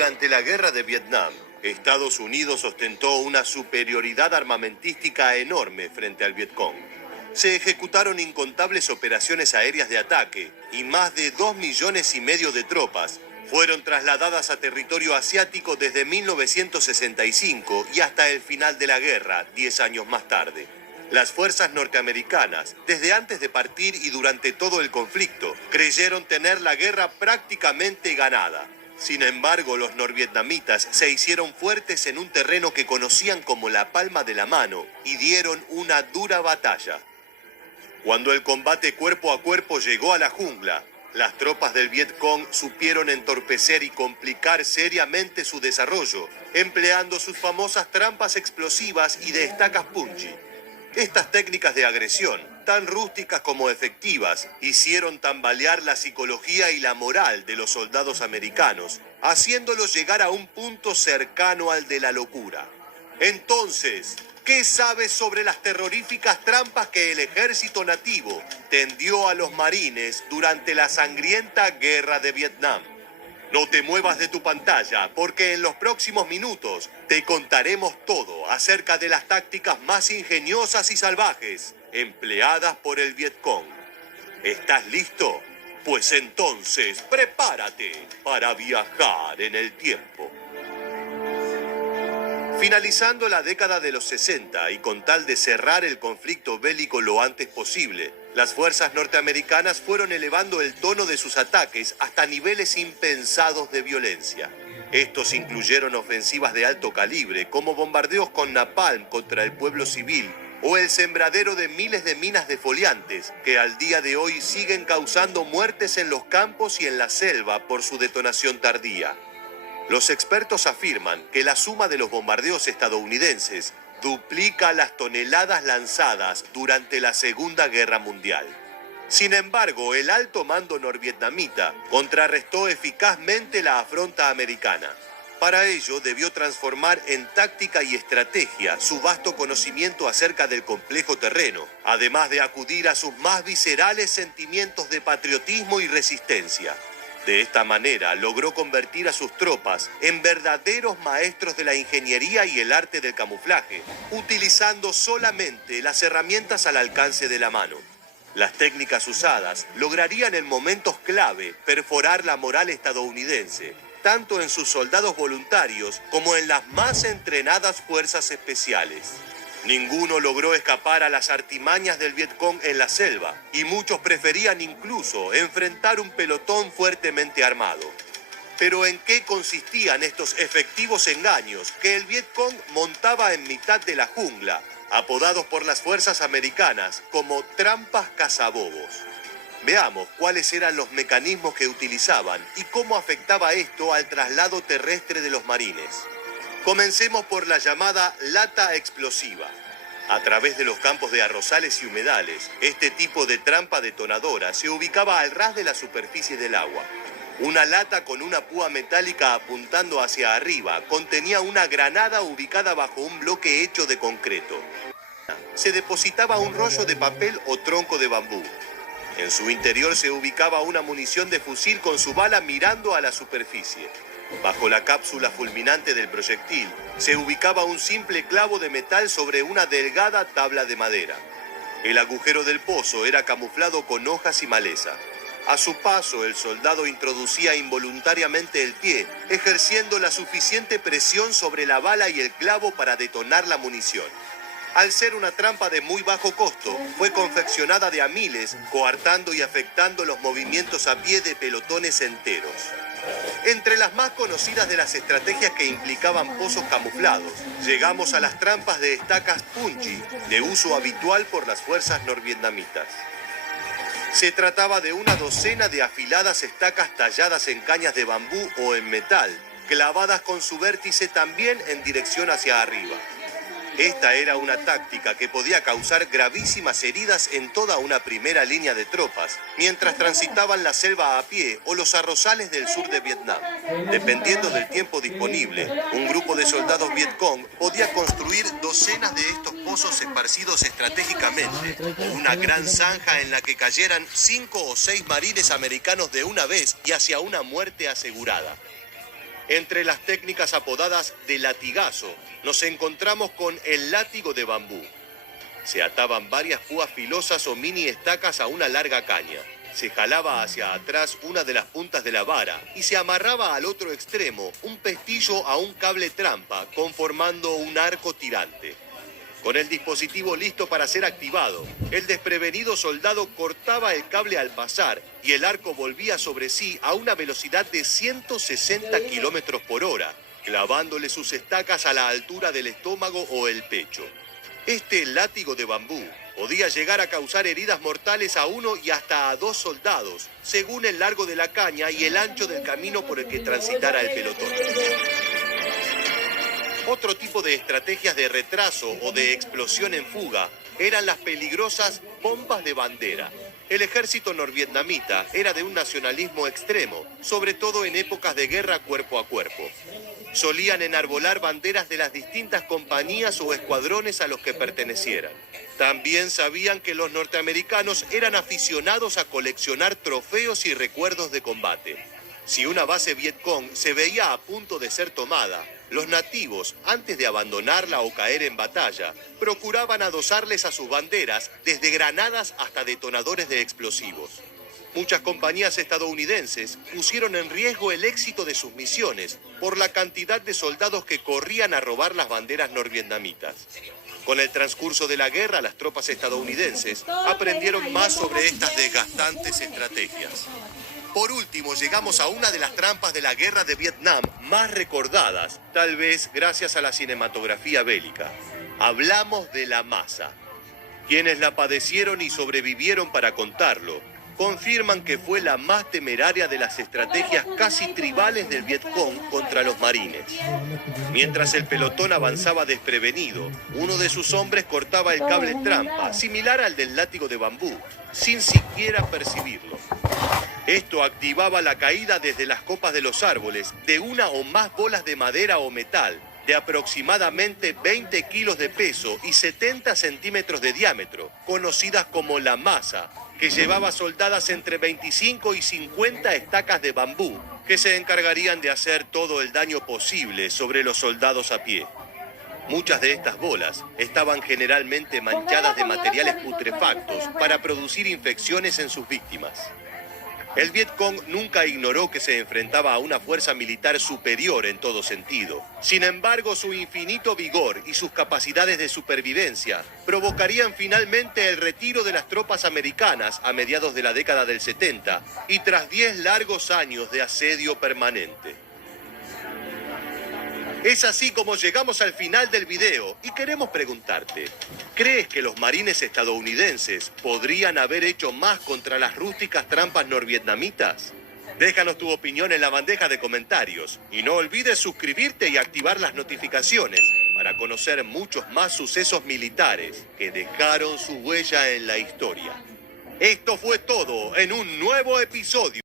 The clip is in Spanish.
Durante la Guerra de Vietnam, Estados Unidos ostentó una superioridad armamentística enorme frente al Vietcong. Se ejecutaron incontables operaciones aéreas de ataque y más de 2,5 millones de tropas fueron trasladadas a territorio asiático desde 1965 y hasta el final de la guerra, 10 años más tarde. Las fuerzas norteamericanas, desde antes de partir y durante todo el conflicto, creyeron tener la guerra prácticamente ganada. Sin embargo, los norvietnamitas se hicieron fuertes en un terreno que conocían como la palma de la mano y dieron una dura batalla. Cuando el combate cuerpo a cuerpo llegó a la jungla, las tropas del Vietcong supieron entorpecer y complicar seriamente su desarrollo, empleando sus famosas trampas explosivas y de estacas punji. Estas técnicas de agresión, tan rústicas como efectivas, hicieron tambalear la psicología y la moral de los soldados americanos, haciéndolos llegar a un punto cercano al de la locura. Entonces, ¿qué sabes sobre las terroríficas trampas que el ejército nativo tendió a los marines durante la sangrienta guerra de Vietnam? No te muevas de tu pantalla, porque en los próximos minutos te contaremos todo acerca de las tácticas más ingeniosas y salvajes empleadas por el Vietcong. ¿Estás listo? Pues entonces prepárate para viajar en el tiempo. Finalizando la década de los 60 y con tal de cerrar el conflicto bélico lo antes posible, las fuerzas norteamericanas fueron elevando el tono de sus ataques hasta niveles impensados de violencia. Estos incluyeron ofensivas de alto calibre, como bombardeos con napalm contra el pueblo civil, o el sembradero de miles de minas defoliantes, que al día de hoy siguen causando muertes en los campos y en la selva por su detonación tardía. Los expertos afirman que la suma de los bombardeos estadounidenses duplica las toneladas lanzadas durante la Segunda Guerra Mundial. Sin embargo, el alto mando norvietnamita contrarrestó eficazmente la afronta americana. Para ello, debió transformar en táctica y estrategia su vasto conocimiento acerca del complejo terreno, además de acudir a sus más viscerales sentimientos de patriotismo y resistencia. De esta manera logró convertir a sus tropas en verdaderos maestros de la ingeniería y el arte del camuflaje, utilizando solamente las herramientas al alcance de la mano. Las técnicas usadas lograrían en momentos clave perforar la moral estadounidense, tanto en sus soldados voluntarios como en las más entrenadas fuerzas especiales. Ninguno logró escapar a las artimañas del Vietcong en la selva, y muchos preferían incluso enfrentar un pelotón fuertemente armado. Pero ¿en qué consistían estos efectivos engaños que el Vietcong montaba en mitad de la jungla, apodados por las fuerzas americanas como trampas cazabobos? Veamos cuáles eran los mecanismos que utilizaban y cómo afectaba esto al traslado terrestre de los marines. Comencemos por la llamada lata explosiva. A través de los campos de arrozales y humedales, este tipo de trampa detonadora se ubicaba al ras de la superficie del agua. Una lata con una púa metálica apuntando hacia arriba contenía una granada ubicada bajo un bloque hecho de concreto. Se depositaba un rollo de papel o tronco de bambú. En su interior se ubicaba una munición de fusil con su bala mirando a la superficie. Bajo la cápsula fulminante del proyectil se ubicaba un simple clavo de metal sobre una delgada tabla de madera. El agujero del pozo era camuflado con hojas y maleza. A su paso, el soldado introducía involuntariamente el pie, ejerciendo la suficiente presión sobre la bala y el clavo para detonar la munición. Al ser una trampa de muy bajo costo, fue confeccionada de a miles, coartando y afectando los movimientos a pie de pelotones enteros. Entre las más conocidas de las estrategias que implicaban pozos camuflados, llegamos a las trampas de estacas punji, de uso habitual por las fuerzas norvietnamitas. Se trataba de una docena de afiladas estacas talladas en cañas de bambú o en metal, clavadas con su vértice también en dirección hacia arriba. Esta era una táctica que podía causar gravísimas heridas en toda una primera línea de tropas, mientras transitaban la selva a pie o los arrozales del sur de Vietnam. Dependiendo del tiempo disponible, un grupo de soldados Vietcong podía construir docenas de estos pozos esparcidos estratégicamente, o una gran zanja en la que cayeran 5 o 6 marines americanos de una vez y hacia una muerte asegurada. Entre las técnicas apodadas de latigazo, nos encontramos con el látigo de bambú. Se ataban varias púas filosas o mini estacas a una larga caña. Se jalaba hacia atrás una de las puntas de la vara y se amarraba al otro extremo un pestillo a un cable trampa, conformando un arco tirante. Con el dispositivo listo para ser activado, el desprevenido soldado cortaba el cable al pasar y el arco volvía sobre sí a una velocidad de 160 kilómetros por hora, clavándole sus estacas a la altura del estómago o el pecho. Este látigo de bambú podía llegar a causar heridas mortales a uno y hasta a 2 soldados, según el largo de la caña y el ancho del camino por el que transitara el pelotón. Otro tipo de estrategias de retraso o de explosión en fuga eran las peligrosas bombas de bandera. El ejército norvietnamita era de un nacionalismo extremo, sobre todo en épocas de guerra cuerpo a cuerpo. Solían enarbolar banderas de las distintas compañías o escuadrones a los que pertenecieran. También sabían que los norteamericanos eran aficionados a coleccionar trofeos y recuerdos de combate. Si una base Vietcong se veía a punto de ser tomada, los nativos, antes de abandonarla o caer en batalla, procuraban adosarles a sus banderas desde granadas hasta detonadores de explosivos. Muchas compañías estadounidenses pusieron en riesgo el éxito de sus misiones por la cantidad de soldados que corrían a robar las banderas norvietnamitas. Con el transcurso de la guerra, las tropas estadounidenses aprendieron más sobre estas desgastantes estrategias. Por último, llegamos a una de las trampas de la guerra de Vietnam más recordadas, tal vez gracias a la cinematografía bélica. Hablamos de la masa. Quienes la padecieron y sobrevivieron para contarlo, confirman que fue la más temeraria de las estrategias casi tribales del Vietcong contra los marines. Mientras el pelotón avanzaba desprevenido, uno de sus hombres cortaba el cable trampa, similar al del látigo de bambú, sin siquiera percibirlo. Esto activaba la caída desde las copas de los árboles de una o más bolas de madera o metal de aproximadamente 20 kilos de peso y 70 centímetros de diámetro, conocidas como la masa, que llevaba soldadas entre 25 y 50 estacas de bambú, que se encargarían de hacer todo el daño posible sobre los soldados a pie. Muchas de estas bolas estaban generalmente manchadas de materiales putrefactos para producir infecciones en sus víctimas. El Vietcong nunca ignoró que se enfrentaba a una fuerza militar superior en todo sentido. Sin embargo, su infinito vigor y sus capacidades de supervivencia provocarían finalmente el retiro de las tropas americanas a mediados de la década del 70 y tras 10 largos años de asedio permanente. Es así como llegamos al final del video y queremos preguntarte, ¿crees que los marines estadounidenses podrían haber hecho más contra las rústicas trampas norvietnamitas? Déjanos tu opinión en la bandeja de comentarios y no olvides suscribirte y activar las notificaciones para conocer muchos más sucesos militares que dejaron su huella en la historia. Esto fue todo en un nuevo episodio.